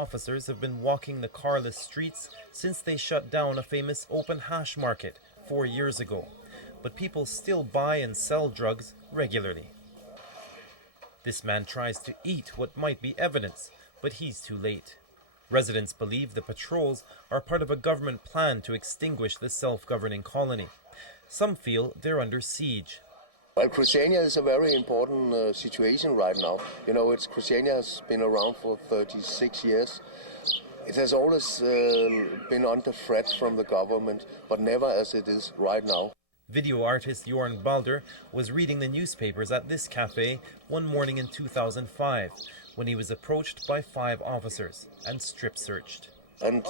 Officers have been walking the carless streets since they shut down a famous open hash market 4 years ago. But people still buy and sell drugs regularly. This man tries to eat what might be evidence, but he's too late. Residents believe the patrols are part of a government plan to extinguish the self-governing colony. Some feel they're under siege. Well, Christiania is a very important situation right now. You know, Christiania has been around for 36 years. It has always been under threat from the government, but never as it is right now. Video artist Jorn Balder was reading the newspapers at this cafe one morning in 2005 when he was approached by 5 officers and strip searched. And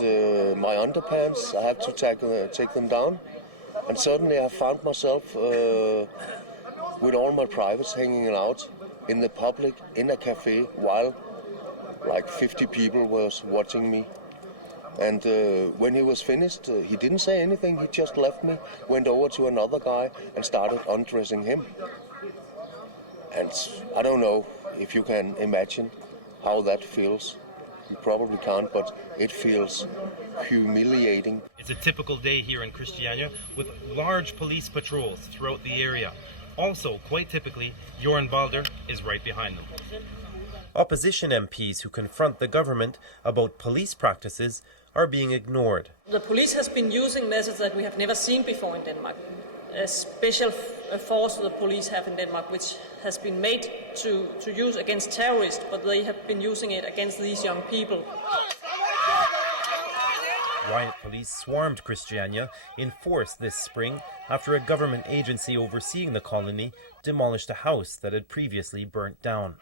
my underpants, I have to take them down. And suddenly I found myself with all my privates hanging out in the public, in a cafe, while like 50 people was watching me. And when he was finished, he didn't say anything, he just left me, went over to another guy and started undressing him. And I don't know if you can imagine how that feels. You probably can't, but it feels humiliating. It's a typical day here in Christiania with large police patrols throughout the area. Also, quite typically, Jorn Balder is right behind them. Opposition MPs who confront the government about police practices are being ignored. The police has been using methods that we have never seen before in Denmark. A special force the police have in Denmark, which has been made to use against terrorists, but they have been using it against these young people. Riot police swarmed Christiania in force this spring after a government agency overseeing the colony demolished a house that had previously burnt down.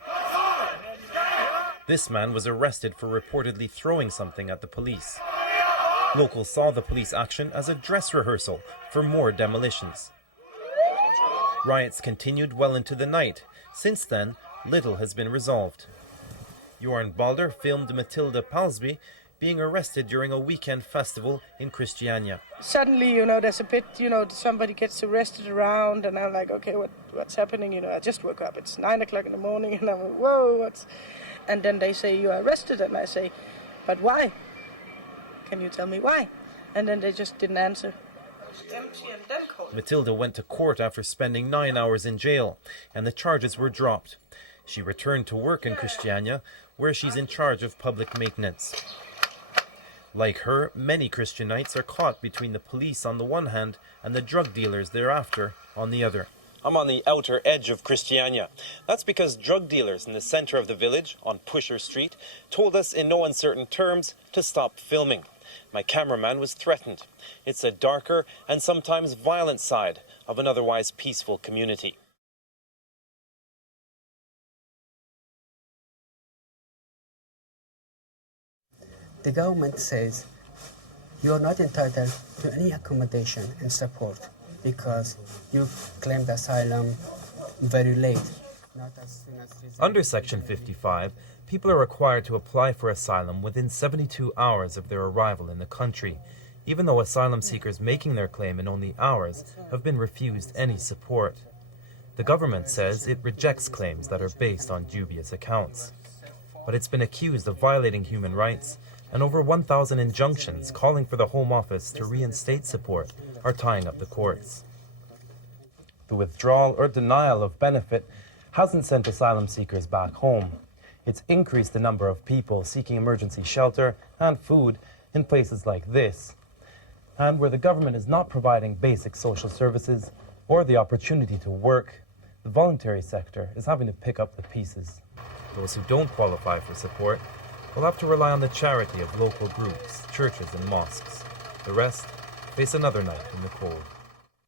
This man was arrested for reportedly throwing something at the police. Locals saw the police action as a dress rehearsal for more demolitions. Riots continued well into the night. Since then, little has been resolved. Jorn Balder filmed Matilda Palsby being arrested during a weekend festival in Christiania. Suddenly, there's a bit, somebody gets arrested around, and I'm like, okay, what's happening? I just woke up. It's 9 o'clock in the morning, and I'm like, whoa, And then they say, you are arrested, and I say, but why? Can you tell me why? And then they just didn't answer. Matilda went to court after spending 9 hours in jail, and the charges were dropped. She returned to work in Christiania, where she's in charge of public maintenance. Like her, many Christianites are caught between the police on the one hand and the drug dealers thereafter on the other. I'm on the outer edge of Christiania. That's because drug dealers in the center of the village, on Pusher Street, told us in no uncertain terms to stop filming. My cameraman was threatened. It's a darker and sometimes violent side of an otherwise peaceful community. The government says you are not entitled to any accommodation and support because you claimed asylum very late. Not as soon as Under Section 55, people are required to apply for asylum within 72 hours of their arrival in the country, even though asylum seekers making their claim in only hours have been refused any support. The government says it rejects claims that are based on dubious accounts. But it's been accused of violating human rights, and over 1,000 injunctions calling for the Home Office to reinstate support are tying up the courts. The withdrawal or denial of benefit hasn't sent asylum seekers back home. It's increased the number of people seeking emergency shelter and food in places like this, and where the government is not providing basic social services or the opportunity to work, the voluntary sector is having to pick up the pieces. Those who don't qualify for support will have to rely on the charity of local groups, churches and mosques. The rest face another night in the cold.